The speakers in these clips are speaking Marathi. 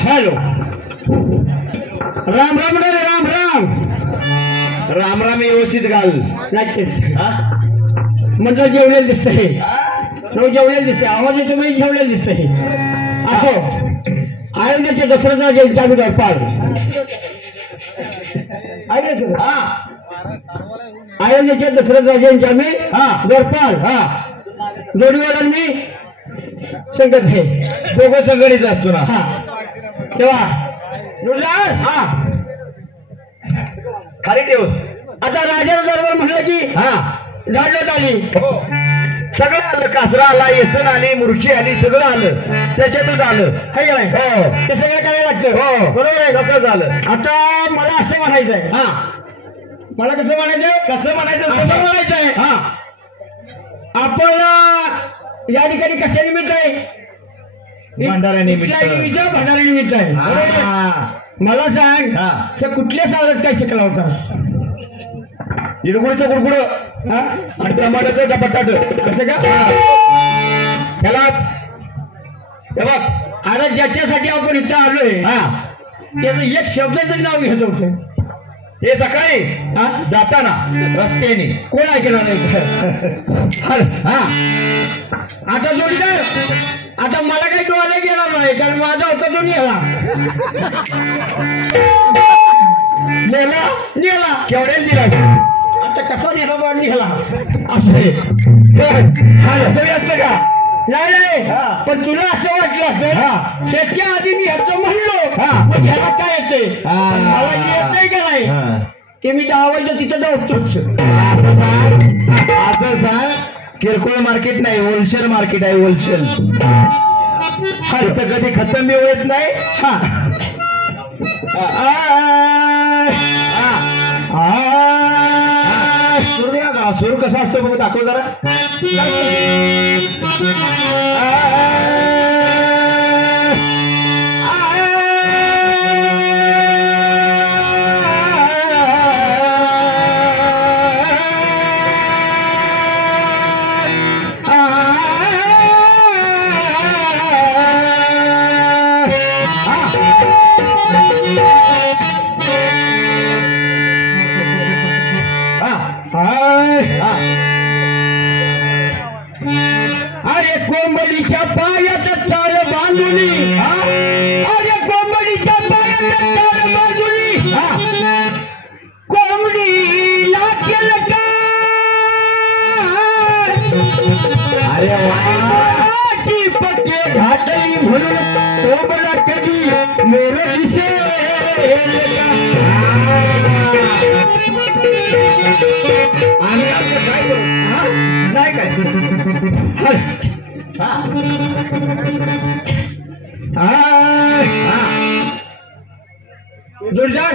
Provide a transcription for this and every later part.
हॅलो, राम राम रे, राम राम राम राम व्यवस्थित घाल. म्हटलं जेवलेलं दिसतंय, जेवलेलं दिसतंय, आवाज येतो मी जेवलेलं दिसतंय. असो, आयोध्याच्या दसऱ्याचा जयंती आम्ही पार अयोध्येच्या दसऱ्याचा जयंती आम्ही गरपाल जोडीवाल्यांनी संगत आहे, दोघं संगणीच असतो ना. तेव्हा जोडीदार खाली ठेव. आता राजाला दरबार म्हटलं की झाडत आली, सगळं आलं. कासरा आला, येसन आली, मुर्ची आली, सगळं आलं, त्याच्यातच आलं. हे काय हो, ते सगळं करायला लागतं. हो बरोबर आहे. कसं झालं. आता मला असं म्हणायचंय, मला कसं म्हणायचंय, कसं म्हणायचं, असं म्हणायचंय, आपण या ठिकाणी कशा निमित्त आहे, भंडाऱ्यानिमित्त भंडाऱ्यानिमित्त आहे. मला सांग, त्या कुठल्या सावरात काय शिकला होतास. इडगुडीचं गुडगुड आणि टमाट्याचं बटाट कसं का त्याला बघ. अरे ज्याच्यासाठी आपण इथं आलोय त्याचं एक शब्दाचं नाव घ्यायचं होतं. हे सकाळी जाताना रस्त्याने कोण ऐकणार नाही. आता जोडीदार, आता मला काही डोळा घेणार नाही, कारण माझा होता तो नेला नेला केवढ्याच दिला. आता कसा नेला बा नेला असं असतं का. नाही नाही, पण तुला असं वाटलं असेल त्याच्या आधी मी ह्याचं म्हणलो ह्याला काय येते, मला जे येतंय का नाही ते मी दावायचं तिथं जाऊच. असं सांग, किरकोळ मार्केट नाही, होलसेल मार्केट आहे. होलसेल तर कधी खतम बी होत नाही. सूर कसा असतो बघ, दाखव जरा. अरे कोंबडीच्या पायात चाल बांधुली, अरे कोंबडीच्या पायात चाल बांधुली, कोंबडीला केलं का. अरे वाटी पक्के घाटली म्हणून कोंबडा कधी मेरे दिसे आम्ही आपलं काय करू. नाही काय जोडीदार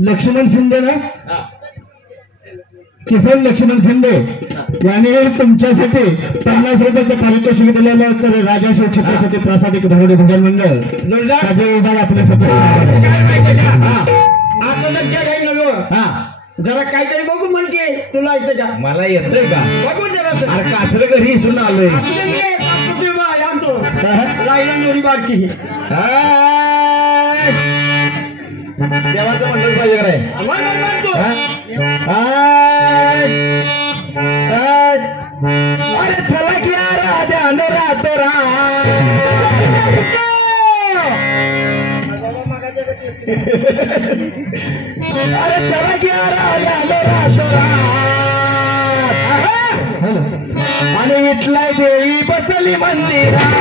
लक्ष्मण शिंदे ना, किसन लक्ष्मण शिंदे याने तुमच्यासाठी 50 रुपयाचं पारितोषिक दिलेलं. तर राजाशिव छत्रपती प्रासादिक भगवडी भजन मंडळ जोडीदार विभाग आपल्यासाठी. आता जर काय काही नव्हतं, जरा काहीतरी बघू म्हणजे तुला येतं का. मला येतंय का बघू जरा. अरे कासरं घरी इसून आलोय. राहिला नोरी बारकी देवाचं मंडळ पाहिजे काय. अरे चला की राजा राहतो रा. अरे चला की राजा राहतो रा. आणि विठलाई देवी बसली मंदिरात.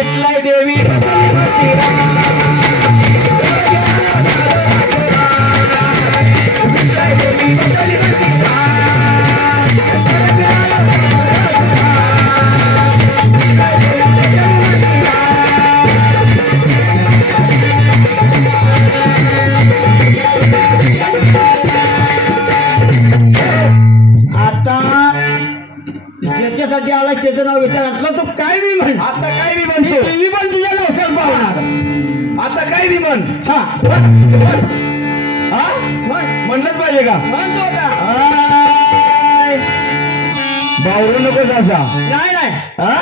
विठलाई देवी बसली ज्याच्यासाठी आला त्याचं नाव विचार असलं तू काय बी म्हण. आता काय बी म्हणतो मी पण तुझ्या नवसाला पाहणार. आता काय बी म्हण हा हा म्हणलंच पाहिजे का म्हणतो का बावरू नकोस असा नाही नाही हा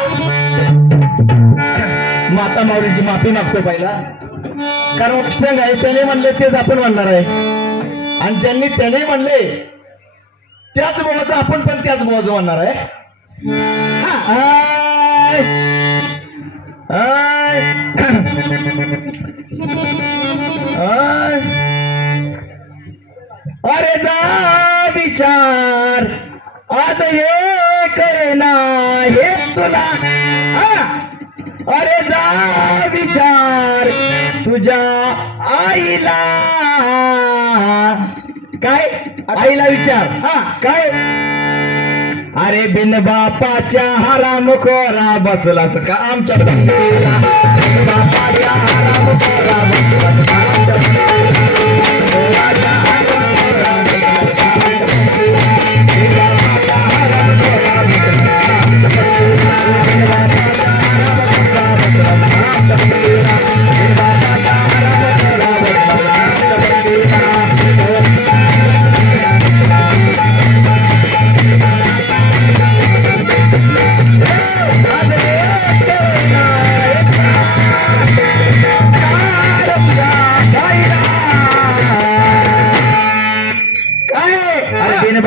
माता माऊलीची माफी मागतो पहिला कारण प्रसंग आहे त्याने म्हणले तेच आपण म्हणणार आहे आणि ज्यांनी त्याने म्हणले त्याच बोवाचं आपण पण त्याच बोवाचं म्हणणार आहे. अरे जा विचार आज हे करेना हे तुला अरे जा विचार तुझ्या आईला काय आईला विचार काय अरे बिन बापाच्या हराम खोरा बसलास का आमच्या बंगल्याला बिन बापाच्या हराम खोरा बसलास का आमच्या बंगल्याला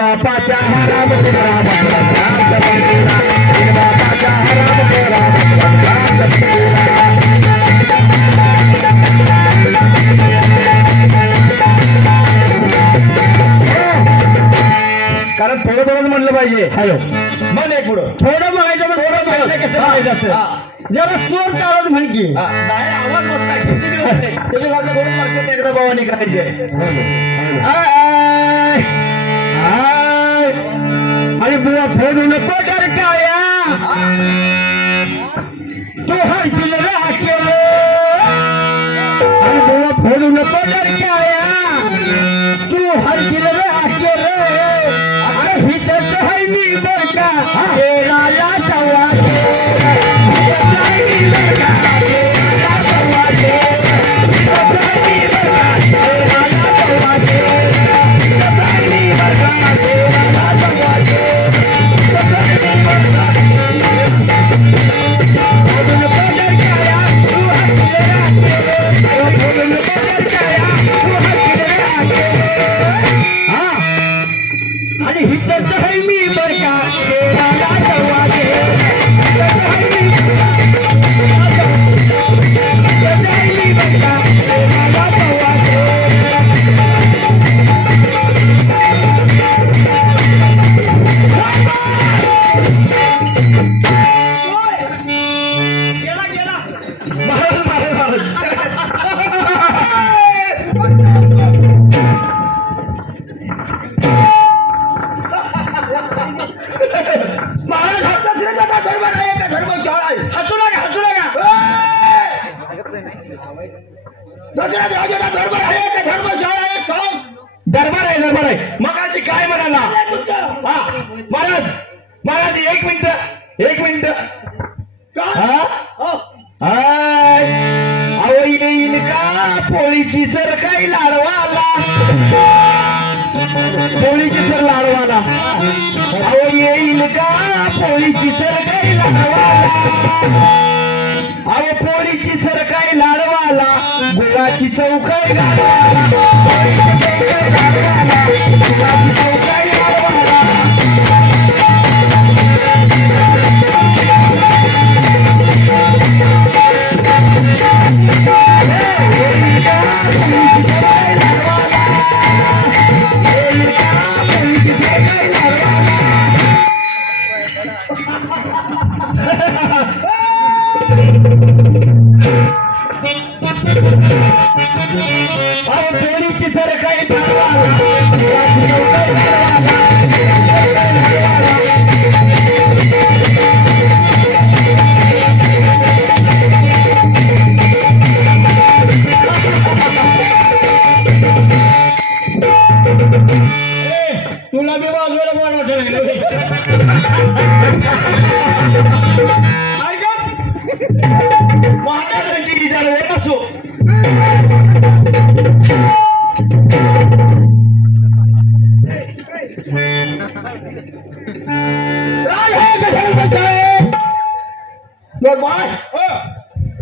बापाच्या हराम खोरा बसलास का आमच्या बंगल्याला बिन बापाच्या हराम खोरा बसलास का कारण थोडं थोडं म्हणलं पाहिजे. हॅलो मन एक पुढं थोडं म्हणायचं पण थोडं म्हणायचं कसं म्हणायचं असतं जरा स्वर टाळत म्हण की नाही आवाज बसला त्याच्यासारखं थोडं लक्षात एकदा भावानी करायचे अरे बुवा फोडू नको तर काया तू हरतील राखेल अरे बुवा फोडू नको तर काया तू हरतील राखेल अरे हितच है मी बर का राजा चव्हा आणि हितच है मी बर का राजा चव्हा दरबार आहे मगाशी काय म्हणाला महाराज महाराज एक मिनिट अहो येईल का पोळीची सर काही लाडवाला पोळीची सर लाडवाला अहो येईल का पोळीची सर काही लाडवाला अहो पोळीची सर काही लाडवाला गुळाची चौकाई गाडवाला गुळाची चौकाई गाडवाला महाराजांची विचार असो.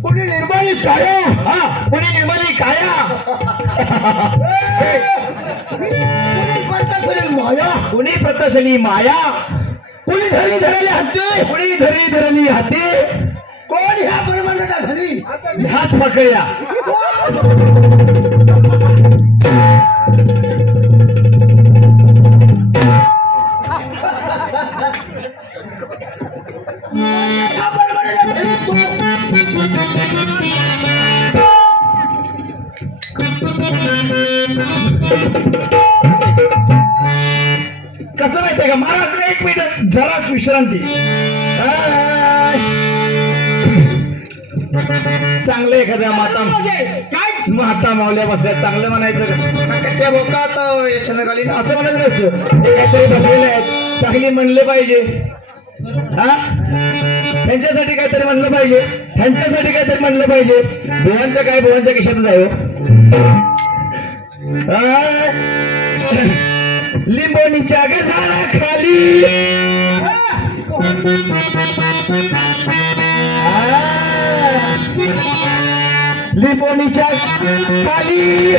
कुणी निर्मली काया. हा कुणी निर्मली काया. माया. कुणी पतसली माया. कुणी धरी धरली हाती. कुणी धरी धरली हाती. कोण ह्या परमानंदा धरी ह्याच पकड्या. कसं माहितीये का महाराज, एक मिनिट जराच विश्रांती. चांगलं एखाद्या माता मावल्या बसल्या चांगलं म्हणायचं. त्या बोकात असं म्हणायचं नसतं. ते काहीतरी बसलेले आहेत, चांगली म्हणले पाहिजे. हा त्यांच्यासाठी काहीतरी म्हणलं पाहिजे, ह्यांच्यासाठी काहीतरी म्हणलं पाहिजे. भुवांच्या काय भुवांच्या खिशातच आहे हो. लिंबोनीच्या गजाला खाली लिंबोनीच्या खाली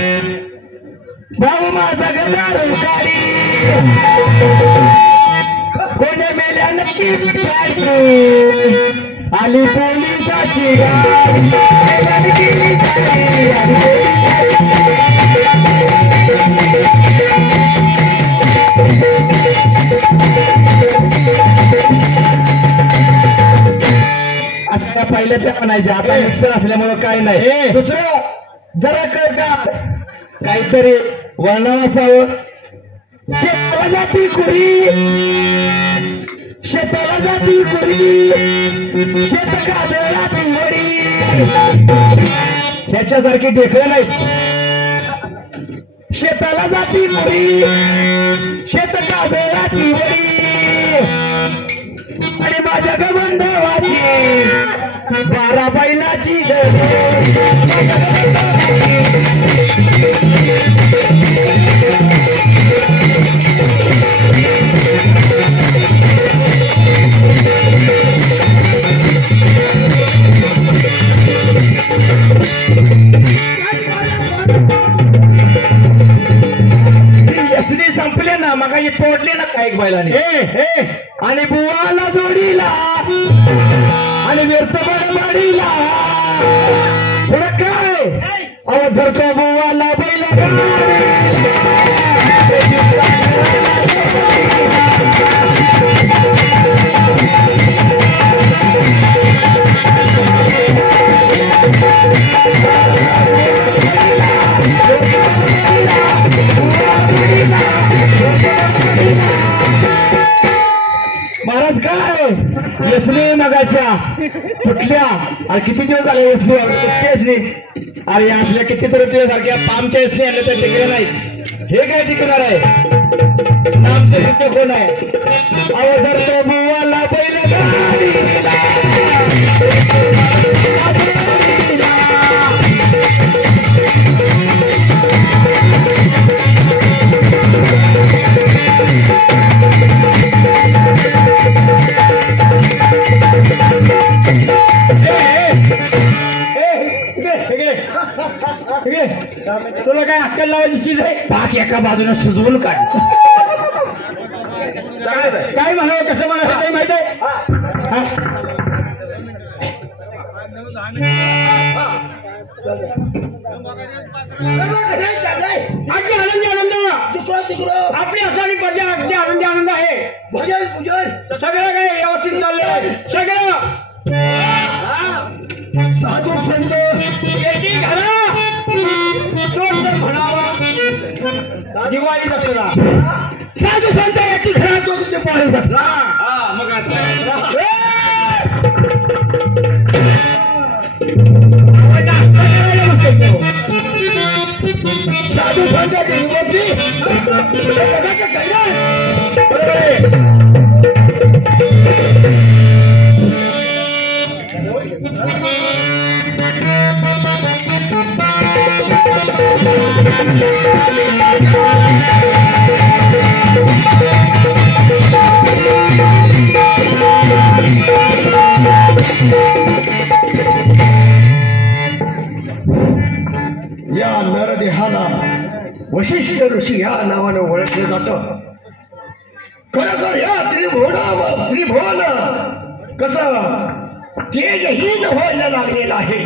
भाऊ माझा गजार काळी. कोणी मेल्या नक्की आली पोलिसाची गाडी. अशा पहिल्याच्या म्हणायच्या. आता मिक्सर असल्यामुळं काय नाही. दुसरं जरा कर का काहीतरी वर्णन असावं. शेताला जाती कुरी. शेताला जाती कुरी. शेत काजळाची वडी. ह्याच्यासारखी देखलं नाही. शेताला जाती कुरी. शेत काजळाची वडी. आणि माझ्या गबंधवाची 12 बैलाची यसनी संपले ना मग तोडले ना काही बैलाने. आणि बुवाला जोडीला आणि व्यर्थ बडबडीला पुढं काय अहो धरतो बुवाला बैला. महाराज काय यसनी मगाच्या कुठल्या आणि किती दिवस झाले यसनी यसनी. अरे या असल्या कितीतरी तुझ्यासारख्या पामच्या यसनी आले तर टिकले नाही. हे काय टिकणार आहे. नामचे तिथे कोण आहे. अवधर तो बुवाला बैल तुला काय अक्कल लावायची चीज आहे. पाक एका बाजूने सुजवून काढ. काय म्हणावं कसं म्हणावं काही माहित आहे. अगदी आनंदी आनंद आपली असावी पद्या अगदी आनंदी आनंद आहे. भजन पूजन सगळं काही व्यवस्थित चाललंय. सगळं साधू संत येती घरा म्हणावा दिवाळी दसरा. साधू संत याची घरा तो तुझे पाणी बसला. मग साधू संतांची विभक्ती या नरदेहाला वशिष्ठ ऋषी या नावानं ओळखलं जातं. खरं या त्रिभुवन कसं तेजहीन व्हायला लागलेलं आहे.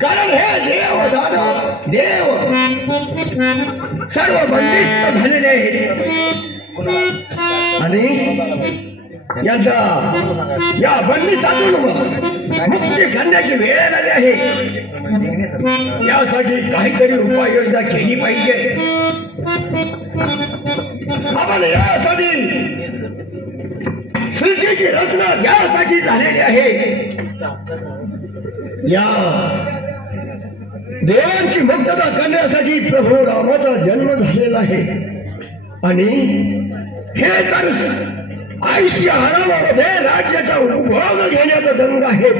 कारण हे देव सर्व बंदिस्त झालेले आहेत आणि यांचा या बंदिस्तातून मुक्ती करण्याची वेळ आलेली आहे. यासाठी काहीतरी उपाययोजना केली पाहिजे. आपण यासाठी सृष्टीची रचना यासाठी झालेली आहे. या देवांची मुक्तता करण्यासाठी प्रभू रामाचा जन्म झालेला आहे आणि हे तर आयुष्य आरामामध्ये राज्याचा उपभोग घेण्याचा दंग आहे.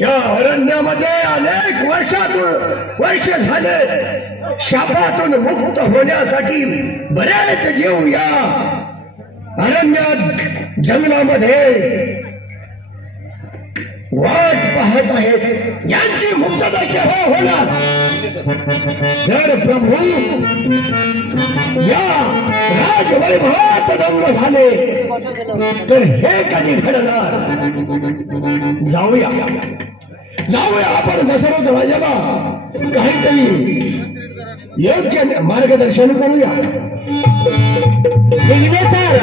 या अरण्यामध्ये अनेक वर्ष झाले शापातून मुक्त होण्यासाठी बरेच जीव या अरण्यात जंगलामध्ये वाट पाहत आहेत. यांची मुक्तता केव्हा होणार? जर प्रभू या राजवैभवात दंग झाले तर हे कधी घडणार? जाऊया आपण दशरथ राजाला काहीतरी योग्य मार्गदर्शन करूया. सर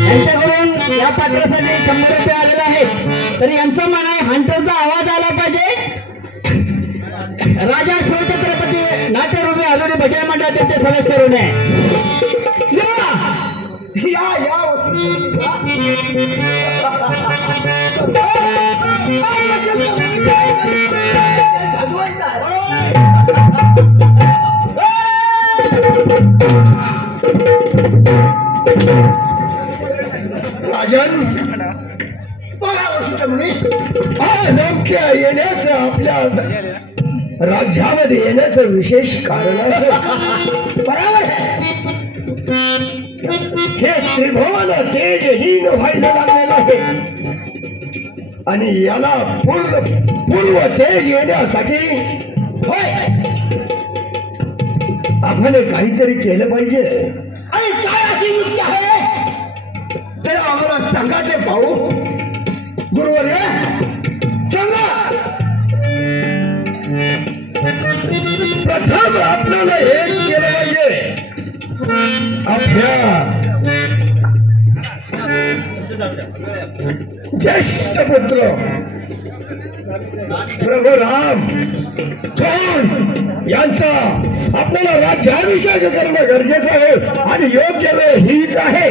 यांच्याकडून या पात्रासाठी 100 रुपये आलेले आहेत. तरी यांचं म्हणणं आहे हंटरचा आवाज आला पाहिजे. राजा शिवछत्रपती नाट्यरूपी आलोडी भजन मंडळाचे सदस्य ऋण राजन आज आमच्या येण्याचं आपल्या राज्यामध्ये येण्याचं विशेष कारण आहे. बरोबर हे त्रिभुवन तेजहीन व्हायला लागलेलं आहे आणि याला पूर्व तेज येण्यासाठी होय आपण काहीतरी केलं पाहिजे. आणि काय अशी युक्ती आहे तर आम्हाला सांगा ते पाहू. गुरुवर्य सांगा. प्रथम आपल्याला एक केलं पाहिजे. आपल्या ज्येष्ठ पुत्र प्रभू राम यांचा आपल्याला राज्याभिषेक करणं गरजेचं आहे आणि योग्य वेळ हीच आहे.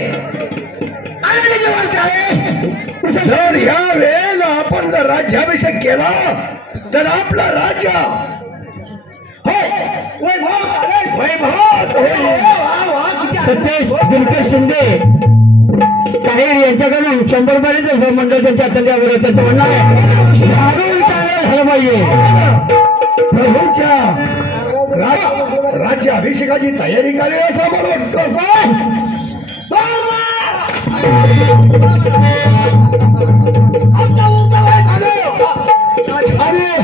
जर या वेळेला आपण जर राज्याभिषेक केला तर आपला राज्य वैभवात होईल. सतीश दिनकर शिंदे काही यांच्याकडून 100 रुपये मंडळ त्यांच्या अत्यंतावर त्याचं म्हणणं आहे पाहिजे. प्रभूच्या राज्याभिषेकाची तयारी करावी असं आम्हाला वाटतं.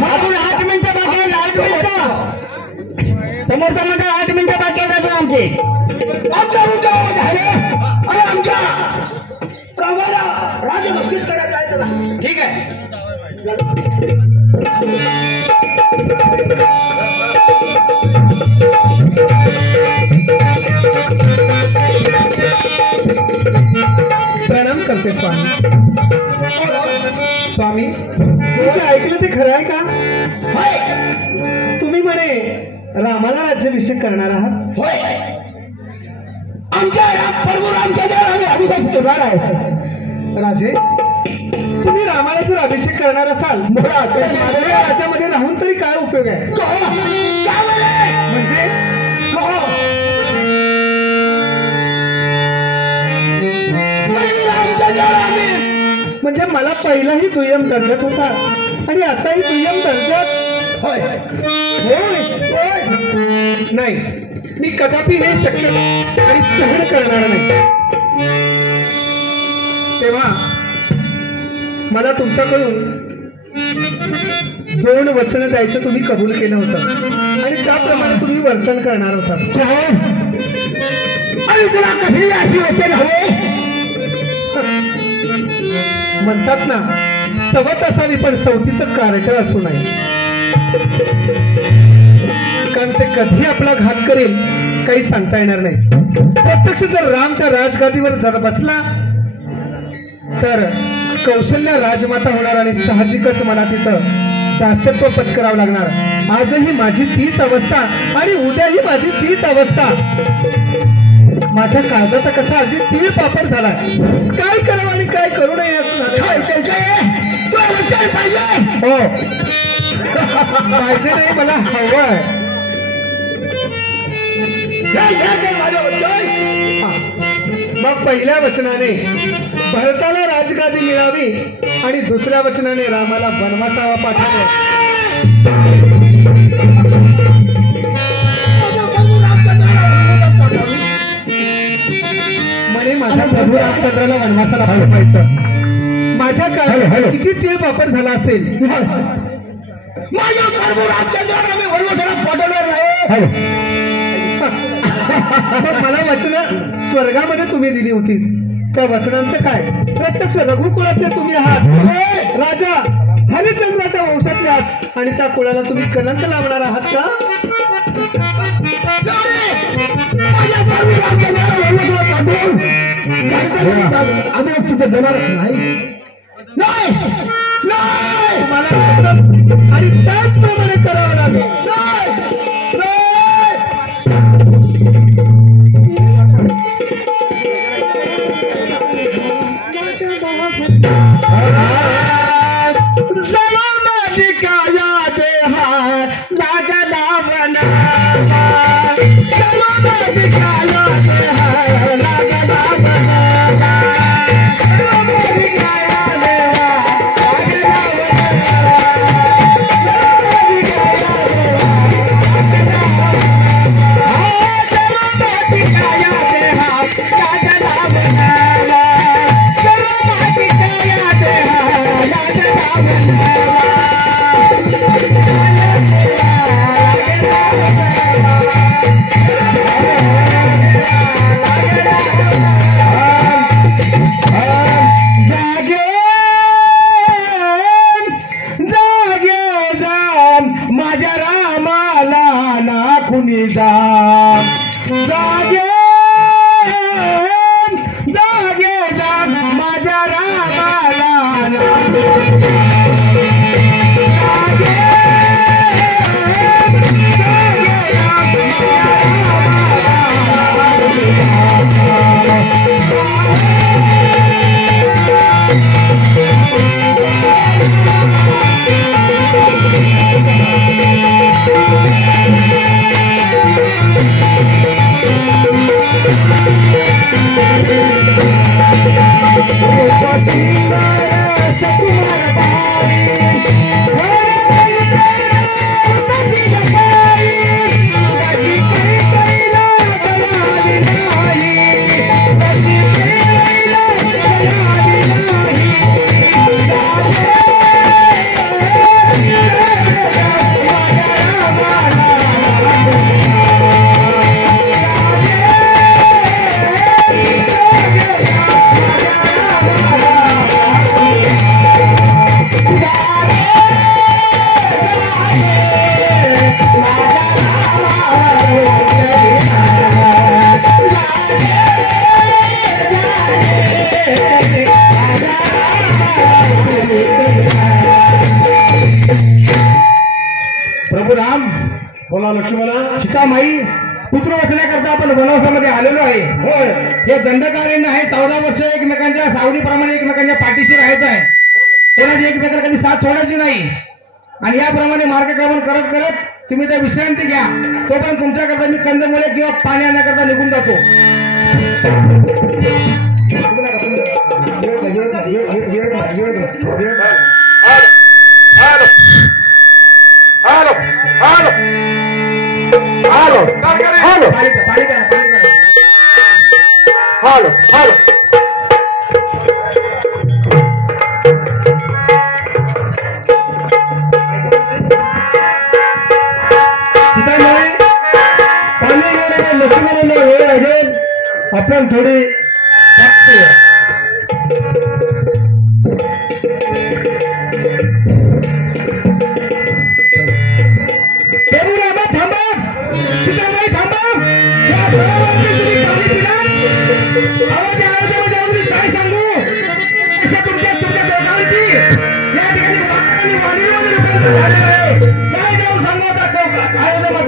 अजून 8 मिनिटं बाकी आहे. 8 मिनिटं समोरचा मंडळ 8 मिनिटं बाकी आहे अजून आमची. आमच्या गावाला राजभक्तीच करायचं आहे त्याला. ठीक आहे. प्रणाम करते स्वामी. स्वामी तुमचं ऐकलं ते खरं आहे का? तुम्ही म्हणे रामाला राज्याभिषेक करणार आहात? होय. आमच्या प्रभू रामच्या देवाला अभिषेक करणार आहे. राजे तुम्ही रामाला जर अभिषेक करणार असाल तर माझ्या राज्यामध्ये राहून तरी काय उपयोग आहे? म्हणजे आमच्या म्हणजे मला पहिलाही दुय्यम दर्जात होता आणि आताही दुय्यम दर्जात. होय होय होय नाही, मी कदापि हे शक्य आणि सहन करणार नाही. तेव्हा मला तुमच्याकडून 2 वचन द्यायचं तुम्ही कबूल केलं होतं आणि त्याप्रमाणे तुम्ही वर्तन करणार होता. आणि तुला कसली अशी वचन हवे? म्हणतात ना, सवत असावी पण सवतीचं कार्ट असू नये. कारण ते कधी आपला घात करेल काही सांगता येणार नाही. प्रत्यक्ष जर राम त्या राजगादीवर जर बसला तर कौशल्या राजमाता होणार आणि साहजिकच मला तिचं दासत्व पत्करावं लागणार. आजही माझी तीच अवस्था आणि उद्याही माझी तीच अवस्था. माझ्या काळजाचा कसा अगदी तीळ पापड झाला. काय करावं आणि काय करू नये असं झालं. हो पाहिजे नाही, मला हवंय. मग पहिल्या वचनाने भरताला राजगादी मिळावी आणि दुसऱ्या वचनाने रामाला वनवासावा पाठवावं. म्हणे माझ्या प्रभू रामचंद्राला वनवासाला पाठवायचं. माझ्या काळात किती तीळ पापड झाला असेल. माझ्या प्रभू रामचंद्राला मी वनवासाला पाठवणार नाही. मला वचन स्वर्गामध्ये तुम्ही दिली होती. त्या वचनांचं काय? प्रत्यक्ष रघुकुळातले तुम्ही आहात. राजा हरिश्चंद्राच्या वंशातले आहात आणि त्या कुळाला तुम्ही कलंक लावणार आहात का? आम्ही तिथे देणार नाही. तुम्हाला आणि त्याचप्रमाणे करावं लागेल. बोला लक्ष्मणा. सीतामाई पुत्रवचनाकरता आपण वनवासामध्ये आलेलो आहे. होय, हे दंडकारण्य आहे. 14 वर्ष एकमेकांच्या सावलीप्रमाणे एकमेकांच्या पाठीशी राहायचं आहे. कोणाची एकमेकाला कधी साथ सोडायची नाही. आणि याप्रमाणे मार्गक्रमण करत करत तुम्ही त्या विश्रांती घ्या. तोपर्यंत तुमच्याकरता मी कंदमुळे किंवा पाणी आणण्याकरता निघून जातो. आपण थोडी थांबा सीताबाई थांबा काय सांगू अशा तुमच्या दोघांची या ठिकाणी काय जाऊन सांगू आता आयोजनाला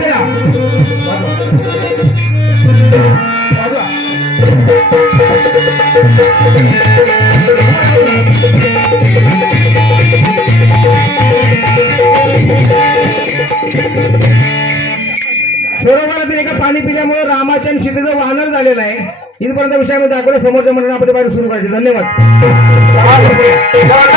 सरोवरातील एका पाणी पिल्यामुळे रामाच्या आणि सीतेचं वाहन झालेलं आहे. इथपर्यंत विषयामध्ये दाखवलं. समोरच्या मंडळामध्ये बाहेर सुरू करायचे. धन्यवाद.